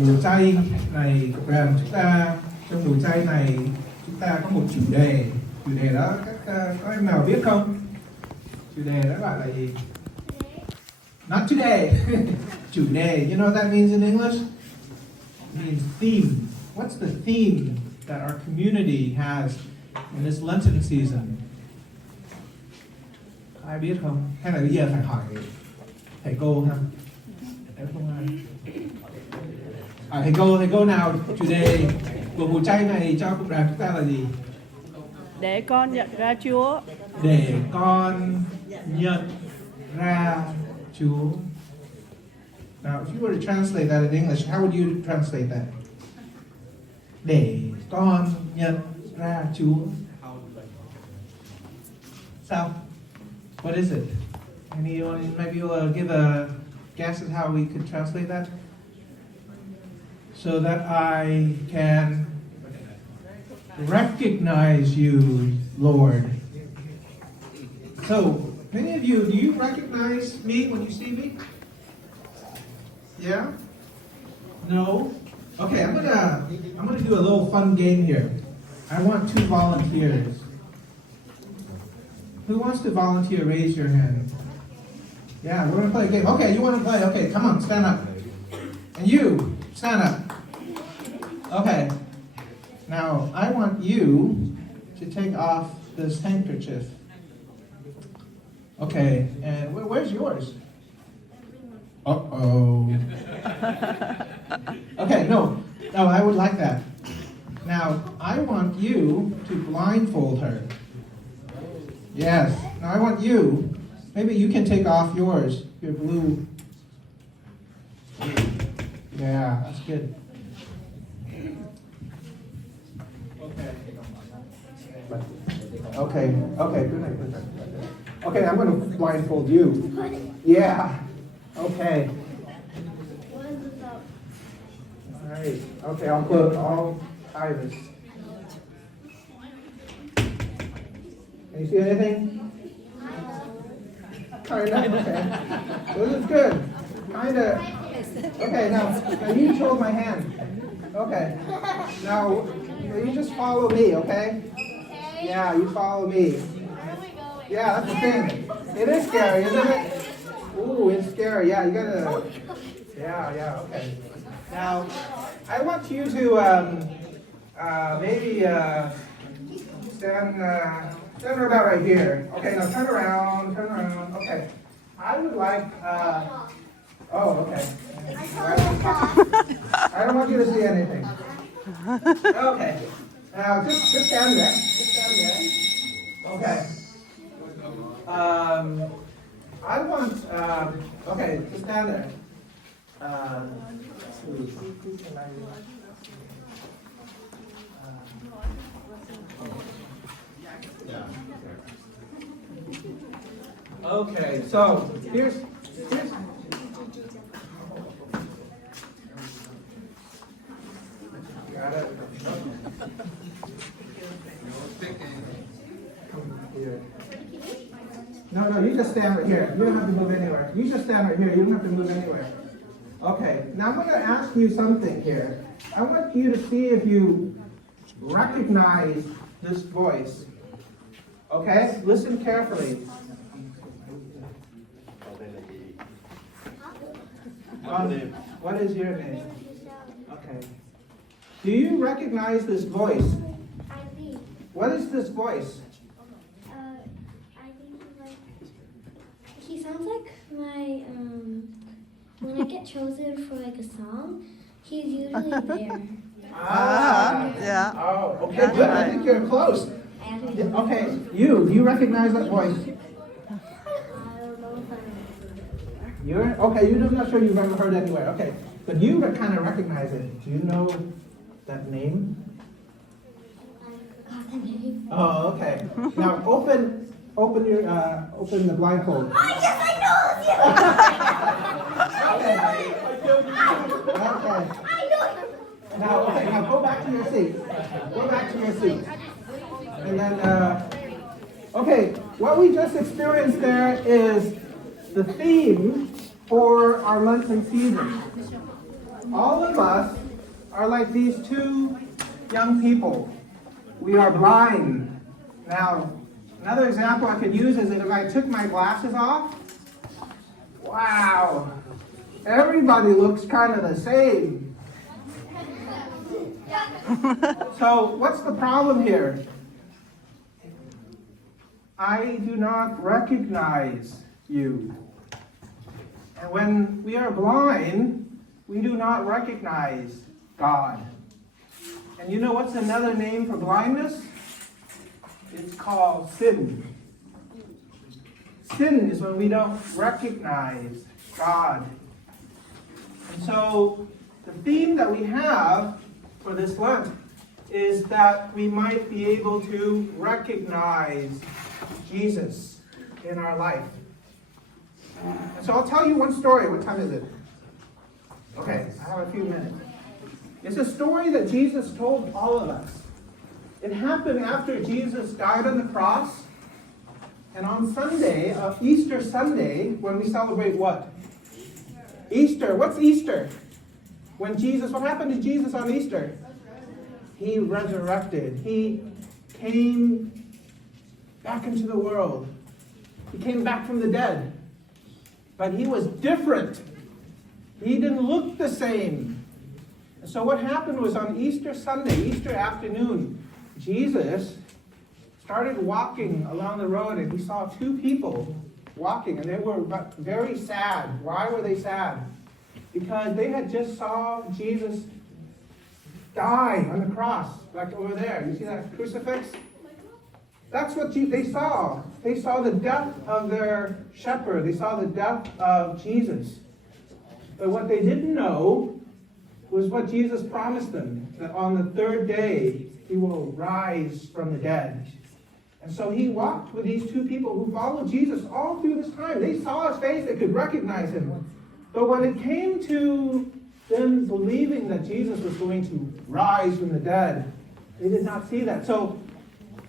Mùa chay này cộng đoàn chúng ta, trong mùa chay này chúng ta có một chủ đề đó có em nào biết không? Chủ đề đó gọi là gì? Not today. Chủ đề, you know what that means in English? It means theme. What's the theme that our community has in this Lenten season? Ai biết không? Hay là bây giờ phải hỏi thầy cô ha? Nếu không ai. Thầy cô nào, chủ đề của mùa chay này cho cộng đoàn chúng ta là gì? Để con nhận ra Chúa. Để con nhận ra Chúa. Now, if you were to translate that in English, how would you translate that? Để con nhận ra Chúa. Sao? What is it? Anyone, maybe you'll give a guess at how we could translate that? So that I can recognize you, Lord. So, many of you, do you recognize me when you see me? Yeah? No? Okay, I'm gonna do a little fun game here. I want 2 volunteers. Who wants to volunteer? Raise your hand. Yeah, we're gonna play a game. Okay, you wanna play? Okay, come on, stand up. And you, stand up. Okay. Now, I want you to take off this handkerchief. Okay, and where's yours? Uh-oh. Okay, no, I would like that. Now, I want you to blindfold her. Yes, now I want you, maybe you can take off yours, your blue. Yeah, that's good. Okay, good night. Okay, I'm going to blindfold you. Yeah, okay. All right, okay, I'll tie this. Can you see anything? All right, okay. This is good. Kinda. Okay, now you hold my hand. Okay. Now, you just follow me, okay? Yeah, you follow me. Where are we going? Yeah, that's the thing. It is scary, isn't it? Ooh, it's scary. Yeah, you gotta. Yeah, okay. Now, I want you to maybe stand about right here. Okay, now turn around. Okay. I would like. Oh, okay. I don't want you to see anything. Okay. Now, just stand there. Okay. I want, okay, just stand there. Okay, so here's got it. Here. No, you just stand right here. You don't have to move anywhere. You just stand right here. You don't have to move anywhere. Okay, now I'm going to ask you something here. I want you to see if you recognize this voice. Okay, listen carefully. What is your name? Okay. Do you recognize this voice? What is this voice? I think he sounds like my when I get chosen for like a song, he's usually there. Yeah. Oh, okay, good. I think you're close. Okay, do you recognize that voice? I don't know if I You're not sure you've ever heard anywhere. Okay, but you kind of recognize it. Do you know that name? forgot the name. Oh, okay. Now open the blindfold. Yes, I know. Okay. I know. Now go back to your seat. And then, okay, what we just experienced there is the theme for our Lenten season. all of us are like these two young people. We are blind. Now, another example I could use is that if I took my glasses off, wow, everybody looks kind of the same. So, what's the problem here? I do not recognize you. And when we are blind, we do not recognize God. And you know what's another name for blindness? It's called sin. Sin is when we don't recognize God. And so the theme that we have for this Lent is that we might be able to recognize Jesus in our life. And so I'll tell you one story. What time is it? Okay, I have a few minutes. It's a story that Jesus told all of us. It happened after Jesus died on the cross. And on Sunday, Easter Sunday, when we celebrate what? Easter. What's Easter? What happened to Jesus on Easter? He resurrected. He came back into the world. He came back from the dead. But he was different. He didn't look the same. And so what happened was on Easter Sunday, Easter afternoon, Jesus started walking along the road and he saw two people walking and they were very sad. Why were they sad? Because they had just saw Jesus die on the cross, like over there. You see that crucifix? That's what they saw. They saw the death of their shepherd. They saw the death of Jesus. But what they didn't know was what Jesus promised them, that on the third day, he will rise from the dead. And so he walked with these two people who followed Jesus all through this time. They saw his face, they could recognize him. But when it came to them believing that Jesus was going to rise from the dead, they did not see that. So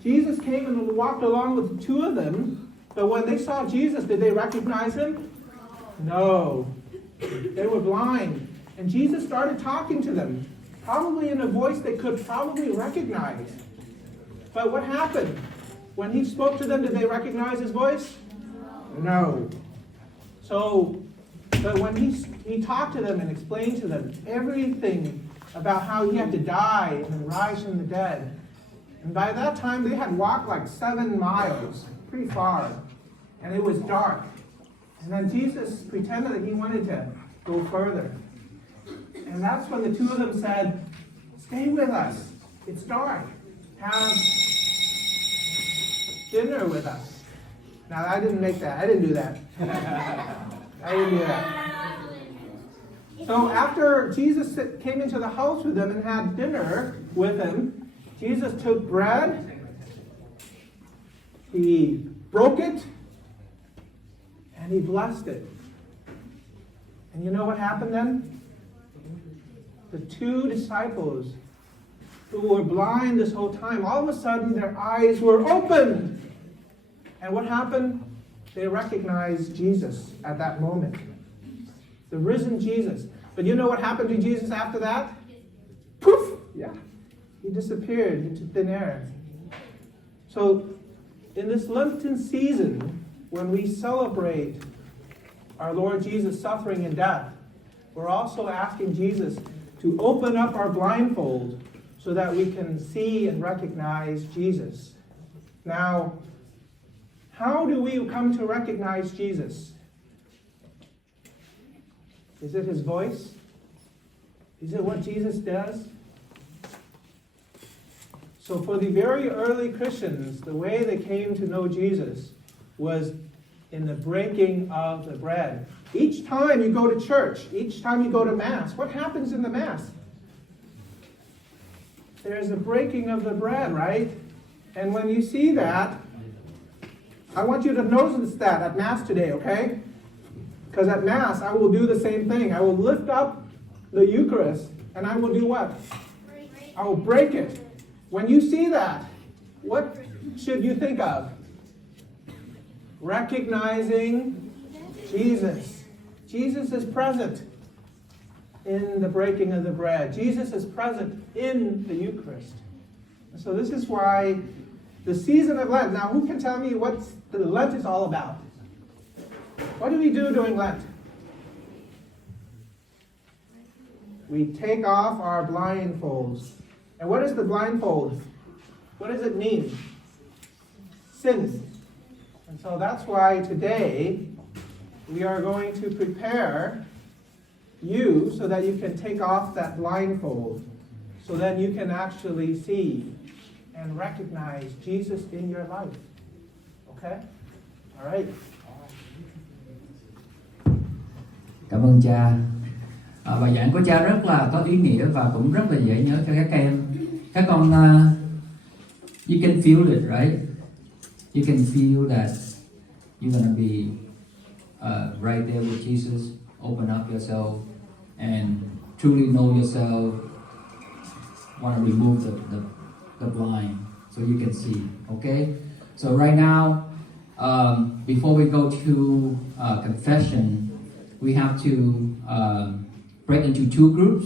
Jesus came and walked along with the two of them, but when they saw Jesus, did they recognize him? No. They were blind. And Jesus started talking to them, probably in a voice they could probably recognize. But what happened? When he spoke to them, did they recognize his voice? No. But when he talked to them and explained to them everything about how he had to die and rise from the dead, and by that time, they had walked like 7 miles, pretty far, and it was dark. And then Jesus pretended that he wanted to go further. And that's when the two of them said, "Stay with us. It's dark. Have dinner with us." Now, I didn't make that. I didn't do that. I didn't do that. So after Jesus came into the house with them and had dinner with them, Jesus took bread, he broke it, and he blessed it. And you know what happened then? The two disciples who were blind this whole time, all of a sudden their eyes were opened. And what happened? They recognized Jesus at that moment. The risen Jesus. But you know what happened to Jesus after that? Poof! Yeah. He disappeared into thin air. So, in this Lenten season, when we celebrate our Lord Jesus' suffering and death, we're also asking Jesus to open up our blindfold so that we can see and recognize Jesus. Now, how do we come to recognize Jesus? Is it his voice? Is it what Jesus does? So for the very early Christians, the way they came to know Jesus was in the breaking of the bread. Each time you go to church, each time you go to Mass, what happens in the Mass? There's a breaking of the bread, right? And when you see that, I want you to notice that at Mass today, okay? Because at Mass, I will do the same thing. I will lift up the Eucharist, and I will do what? I will break it. When you see that, what should you think of? Recognizing Jesus. Jesus is present. in the breaking of the bread. Jesus is present in the Eucharist. So this is why the season of Lent. Now, who can tell me what the Lent is all about? What do we do during Lent? We take off our blindfolds. And what is the blindfold? What does it mean? Sin. And so that's why today we are going to prepare you so that you can take off that blindfold, so that you can actually see and recognize Jesus in your life. Okay? All right. Cảm ơn cha. Bài giảng của cha rất là có ý nghĩa và cũng rất là dễ nhớ cho các em. Các con, you can feel it, right? You can feel that you're gonna be right there with Jesus. Open up yourself and truly know yourself. Want to remove the blind so you can see. Okay. So right now, before we go to confession, we have to break into two groups.